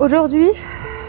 Aujourd'hui,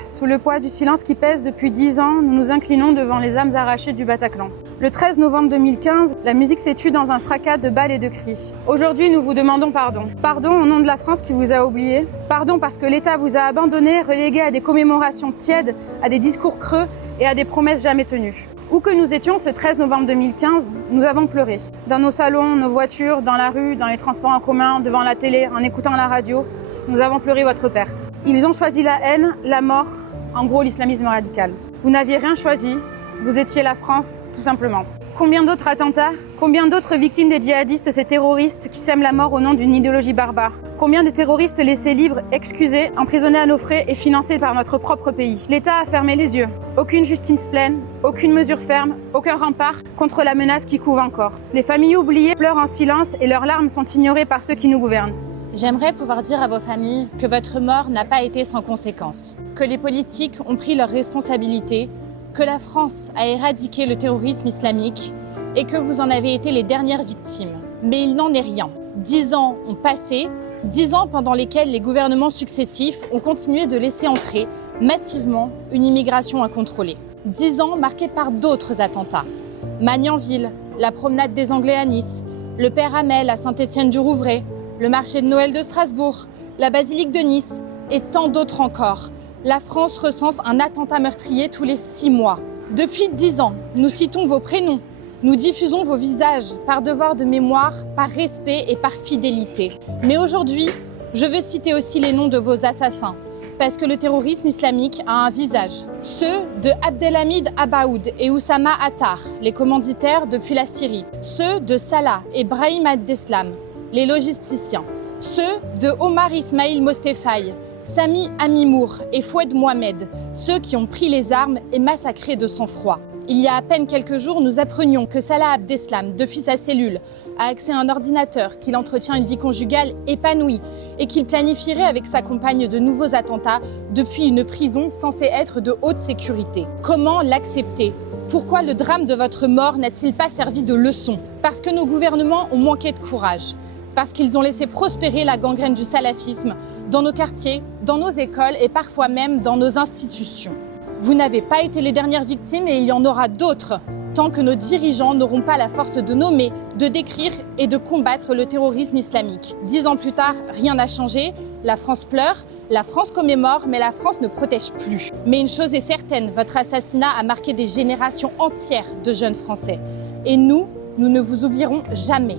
sous le poids du silence qui pèse depuis 10 ans, nous nous inclinons devant les âmes arrachées du Bataclan. Le 13 novembre 2015, la musique s'est tue dans un fracas de balles et de cris. Aujourd'hui, nous vous demandons pardon. Pardon au nom de la France qui vous a oublié. Pardon parce que l'État vous a abandonné, relégué à des commémorations tièdes, à des discours creux et à des promesses jamais tenues. Où que nous étions ce 13 novembre 2015, nous avons pleuré. Dans nos salons, nos voitures, dans la rue, dans les transports en commun, devant la télé, en écoutant la radio, nous avons pleuré votre perte. Ils ont choisi la haine, la mort, en gros l'islamisme radical. Vous n'aviez rien choisi, vous étiez la France, tout simplement. Combien d'autres attentats, combien d'autres victimes des djihadistes, ces terroristes qui sèment la mort au nom d'une idéologie barbare? Combien de terroristes laissés libres, excusés, emprisonnés à nos frais et financés par notre propre pays? L'État a fermé les yeux. Aucune justice pleine, aucune mesure ferme, aucun rempart contre la menace qui couve encore. Les familles oubliées pleurent en silence et leurs larmes sont ignorées par ceux qui nous gouvernent. J'aimerais pouvoir dire à vos familles que votre mort n'a pas été sans conséquences, que les politiques ont pris leurs responsabilités, que la France a éradiqué le terrorisme islamique et que vous en avez été les dernières victimes. Mais il n'en est rien. 10 ans ont passé, 10 ans pendant lesquels les gouvernements successifs ont continué de laisser entrer massivement une immigration incontrôlée. 10 ans marqués par d'autres attentats. Magnanville, la promenade des Anglais à Nice, le Père Hamel à Saint-Étienne-du-Rouvray, le marché de Noël de Strasbourg, la basilique de Nice et tant d'autres encore. La France recense un attentat meurtrier tous les 6 mois. Depuis 10 ans, nous citons vos prénoms, nous diffusons vos visages par devoir de mémoire, par respect et par fidélité. Mais aujourd'hui, je veux citer aussi les noms de vos assassins, parce que le terrorisme islamique a un visage. Ceux de Abdelhamid Abaoud et Oussama Attar, les commanditaires depuis la Syrie. Ceux de Salah et Brahim Abdeslam, les logisticiens. Ceux de Omar Ismail Mostefaï, Sami Amimour et Foued Mohamed, ceux qui ont pris les armes et massacré de sang-froid. Il y a à peine quelques jours, nous apprenions que Salah Abdeslam, depuis sa cellule, a accès à un ordinateur, qu'il entretient une vie conjugale épanouie et qu'il planifierait avec sa compagne de nouveaux attentats depuis une prison censée être de haute sécurité. Comment l'accepter ? Pourquoi le drame de votre mort n'a-t-il pas servi de leçon ? Parce que nos gouvernements ont manqué de courage. Parce qu'ils ont laissé prospérer la gangrène du salafisme dans nos quartiers, dans nos écoles et parfois même dans nos institutions. Vous n'avez pas été les dernières victimes et il y en aura d'autres, tant que nos dirigeants n'auront pas la force de nommer, de décrire et de combattre le terrorisme islamique. 10 ans plus tard, rien n'a changé, la France pleure, la France commémore, mais la France ne protège plus. Mais une chose est certaine, votre assassinat a marqué des générations entières de jeunes Français. Et nous ne vous oublierons jamais.